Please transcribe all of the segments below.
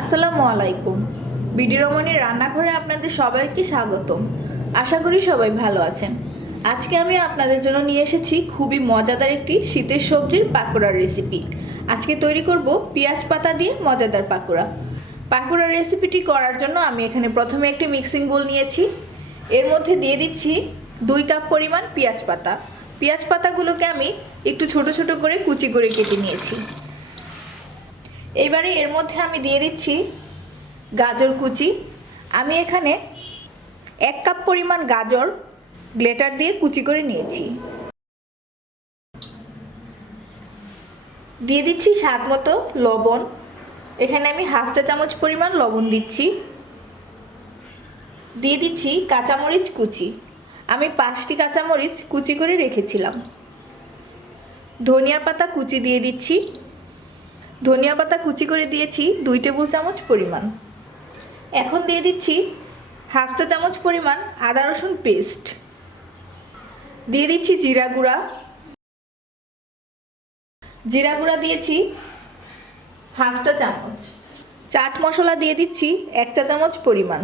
আসসালামু আলাইকুম। বিডি রমণীর রান্নাঘরে আপনাদের সবাইকে স্বাগতম। আশা করি সবাই ভালো আছেন। আজকে আমি আপনাদের জন্য নিয়ে এসেছি খুবই মজাদার একটি শীতের সবজির পাকোড়ার রেসিপি আজকে তৈরি করব পেঁয়াজ পাতা দিয়ে মজাদার পাকোড়া। পাকোড়ার রেসিপিটি করার জন্য আমি এখানে প্রথমে একটি মিক্সিং বোল নিয়েছি। এর মধ্যে দিয়ে দিচ্ছি দুই কাপ পরিমাণ পেঁয়াজ পাতা। পেঁয়াজ পাতাগুলোকে আমি একটু ছোট ছোট করে কুচি করে কেটে নিয়েছি। এবারে এর মধ্যে আমি দিয়ে দিচ্ছি গাজর কুচি। আমি এখানে এক কাপ পরিমাণ গাজর গ্লেটার দিয়ে কুচি করে নিয়েছি। দিয়ে দিচ্ছি স্বাদ মতো লবণ। এখানে আমি হাফ চা চামচ পরিমাণ লবণ দিচ্ছি। দিয়ে দিচ্ছি কাঁচামরিচ কুচি। আমি পাঁচটি কাঁচামরিচ কুচি করে রেখেছিলাম। ধনিয়া পাতা কুচি দিয়ে দিচ্ছি। ধনিয়া পাতা কুচি করে দিয়েছি দুই টেবিল চামচ পরিমাণ। এখন দিয়ে দিচ্ছি হাফ চা চামচ পরিমাণ আদা রসুন পেস্ট। দিয়ে দিচ্ছি জিরা গুঁড়া। জিরা গুঁড়া দিয়েছি হাফ চা চামচ। চাট মশলা দিয়ে দিচ্ছি এক চা চামচ পরিমাণ।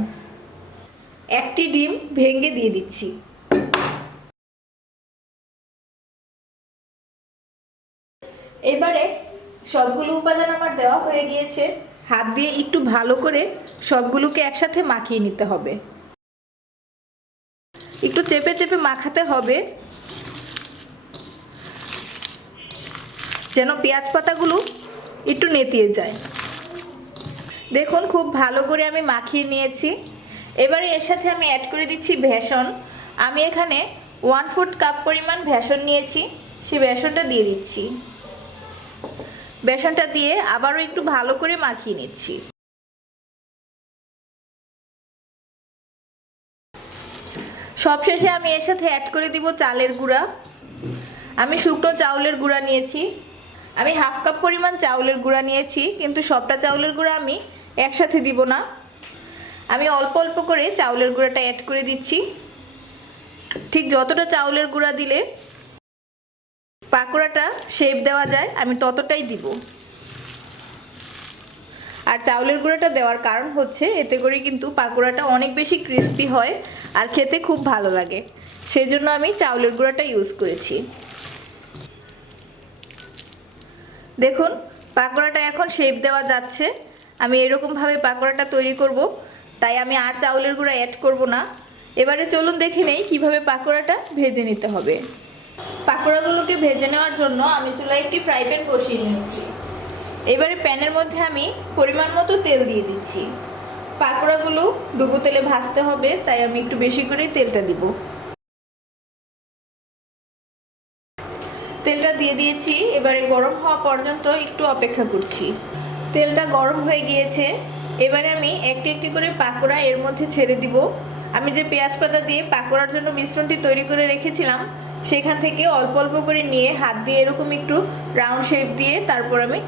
একটি ডিম ভেঙে দিয়ে দিচ্ছি। সবগুলো উপাদান আমার দেওয়া হয়ে গিয়েছে। হাত দিয়ে একটু ভালো করে সবগুলোকে একসাথে মাখিয়ে নিতে হবে। একটু চেপে চেপে মাখাতে হবে। যেন পেঁয়াজ পাতাগুলো একটু নেতিয়ে যায়। দেখুন, খুব ভালো করে আমি মাখিয়ে নিয়েছি। এবারে এর সাথে আমি অ্যাড করে দিচ্ছি ভেষণ। আমি এখানে ওয়ান ফোর্থ কাপ পরিমাণ ভেষণ নিয়েছি। সেই বেসনটা দিয়ে দিচ্ছি। বেসনটা দিয়ে আবারও একটু ভালো করে মাখিয়ে নিচ্ছি। সবশেষে আমি এর সাথে অ্যাড করে দিব চালের গুঁড়া। আমি শুকনো চাউলের গুঁড়া নিয়েছি। আমি হাফ কাপ পরিমাণ চাউলের গুঁড়া নিয়েছি, কিন্তু সবটা চাউলের গুঁড়া আমি একসাথে দিব না। আমি অল্প অল্প করে চাউলের গুঁড়াটা অ্যাড করে দিচ্ছি। ঠিক যতটা চাউলের গুঁড়া দিলে পাকোড়াটা শেপ দেওয়া যায়, আমি ততটাই দিব। আর চাউলের গুঁড়োটা দেওয়ার কারণ হচ্ছে, এতে করে কিন্তু পাকোড়াটা অনেক বেশি ক্রিস্পি হয় আর খেতে খুব ভালো লাগে। সেই জন্য আমি চাউলের গুঁড়োটা ইউজ করেছি। দেখুন, পাকোড়াটা এখন শেপ দেওয়া যাচ্ছে। আমি এরকমভাবে পাকোড়াটা তৈরি করব, তাই আমি আর চাউলের গুঁড়া অ্যাড করব না। এবারে চলুন দেখে নেই কীভাবে পাকোড়াটা ভেজে নিতে হবে। পাকোড়াগুলোকে ভেজে নেওয়ার জন্য আমি চুলায় একটি ফ্রাই প্যান বসিয়ে নিয়েছি। এবারে প্যানের মধ্যে আমি পরিমাণ মতো তেল দিয়ে দিচ্ছি। পাকোড়াগুলো ডুবো তেলে ভাজতে হবে, তাই আমি একটু বেশি করেই তেলটা দিব। তেলটা দিয়ে দিয়েছি, এবারে গরম হওয়া পর্যন্ত একটু অপেক্ষা করছি। তেলটা গরম হয়ে গিয়েছে, এবারে আমি একটি একটি করে পাকোড়া এর মধ্যে ছেড়ে দিব। আমি যে পেঁয়াজ পাতা দিয়ে পাকোড়ার জন্য মিশ্রণটি তৈরি করে রেখেছিলাম সেখান থেকে অল্প অল্প করে নিয়ে হাত দিয়ে এরকম একটু রাউন্ড শেপ দিয়ে তারপর আমি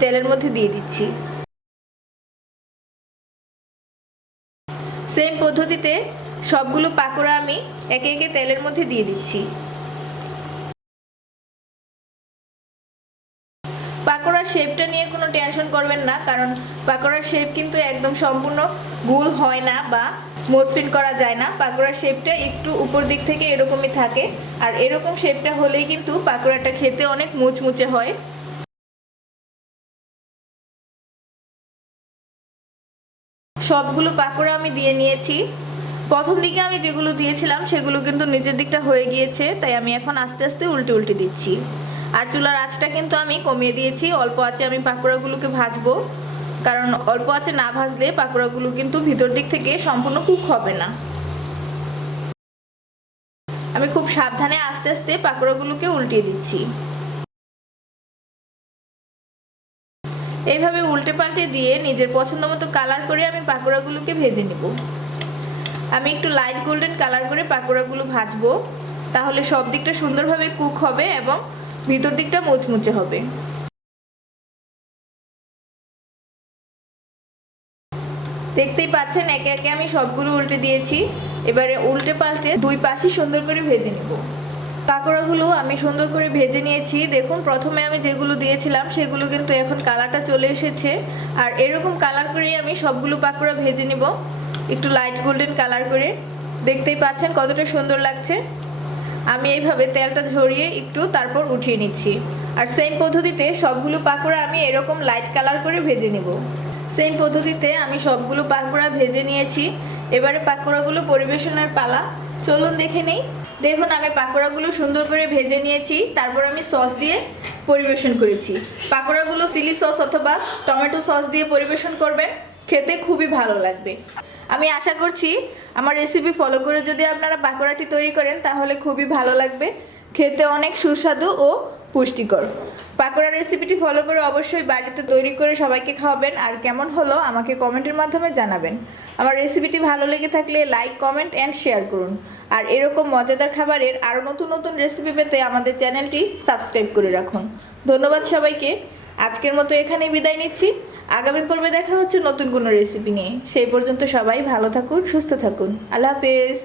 তেলের মধ্যে দিয়ে দিচ্ছি। সেম পদ্ধতিতে সবগুলো পাকোড়া আমি একে একে তেলের মধ্যে দিয়ে দিচ্ছি। পাকোড়ার শেপটা নিয়ে কোনো টেনশন করবেন না, কারণ পাকোড়ার শেপ কিন্তু একদম সম্পূর্ণ গোল হয় না বা মসৃণ করা যায় না। পাকোড়ার শেপটা একটু উপর দিক থেকে এরকমই থাকে। আর এরকম শেপটা হলেই কিন্তু পাকোড়াটা খেতে অনেক মুচমুচে হয়। সবগুলো পাকোড়া আমি দিয়ে নিয়েছি। প্রথম দিকে আমি যেগুলো দিয়েছিলাম, সেগুলো কিন্তু নিচের দিকটা হয়ে গিয়েছে। তাই আমি এখন আস্তে আস্তে উল্টে উল্টে দিচ্ছি। আর চুলার আঁচটা কিন্তু আমি কমিয়ে দিয়েছি। অল্প আঁচে আমি পাকোড়াগুলোকে ভাজবো। কারণ অল্প আছে না ভাজলে পাকোড়াগুলো কিন্তু ভিতর দিক থেকে সম্পূর্ণ কুক হবে না। আমি খুব সাবধানে আস্তে আস্তে পাকোড়াগুলোকে উল্টিয়ে দিচ্ছি। এইভাবে উল্টে পাল্টে দিয়ে নিজের পছন্দ মতো কালার করে আমি পাকোড়াগুলোকে ভেজে নেব। আমি একটু লাইট গোল্ডেন কালার করে পাকোড়াগুলো ভাজবো, তাহলে সব দিকটা সুন্দরভাবে কুক হবে এবং ভিতর দিকটা মুচমুচে হবে। দেখতেই পাচ্ছেন, একে একে আমি সবগুলো উল্টে দিয়েছি। এবারে উল্টে পাল্টে দুই পাশই সুন্দর করে ভেজে নেব। পাকোড়াগুলো আমি সুন্দর করে ভেজে নিয়েছি। দেখুন, প্রথমে আমি যেগুলো দিয়েছিলাম, সেগুলো কিন্তু এখন কালারটা চলে এসেছে। আর এরকম কালার করেই আমি সবগুলো পাকোড়া ভেজে নিব, একটু লাইট গোল্ডেন কালার করে। দেখতেই পাচ্ছেন কতটা সুন্দর লাগছে। আমি এইভাবে তেলটা ঝরিয়ে একটু তারপর উঠিয়ে নিচ্ছি। আর সেম পদ্ধতিতে সবগুলো পাকোড়া আমি এরকম লাইট কালার করে ভেজে নেব। সেম পদ্ধতিতে আমি সবগুলো পাকোড়া ভেজে নিয়েছি। এবারে পাকোড়াগুলো পরিবেশনের পালা। চলুন দেখে নেই। দেখুন, আমি পাকোড়াগুলো সুন্দর করে ভেজে নিয়েছি। তারপর আমি সস দিয়ে পরিবেশন করেছি। পাকোড়াগুলো চিলি সস অথবা টমেটো সস দিয়ে পরিবেশন করবেন। খেতে খুবই ভালো লাগবে। আমি আশা করছি আমার রেসিপি ফলো করে যদি আপনারা পাকোড়াটি তৈরি করেন, তাহলে খুবই ভালো লাগবে। খেতে অনেক সুস্বাদু ও পুষ্টিকর। পাকোড়া রেসিপিটি ফলো করে অবশ্যই বাড়িতে তৈরি করে সবাইকে খাওয়াবেন। আর কেমন হলো আমাকে কমেন্টের মাধ্যমে জানাবেন। আমার রেসিপিটি ভালো লেগে থাকলে লাইক কমেন্ট অ্যান্ড শেয়ার করুন। আর এরকম মজাদার খাবারের আরও নতুন নতুন রেসিপি পেতে আমাদের চ্যানেলটি সাবস্ক্রাইব করে রাখুন। ধন্যবাদ সবাইকে। আজকের মতো এখানেই বিদায় নিচ্ছি। আগামী পর্বে দেখা হচ্ছে নতুন কোনো রেসিপি নিয়ে। সেই পর্যন্ত সবাই ভালো থাকুন, সুস্থ থাকুন। আল্লাহ হাফেজ।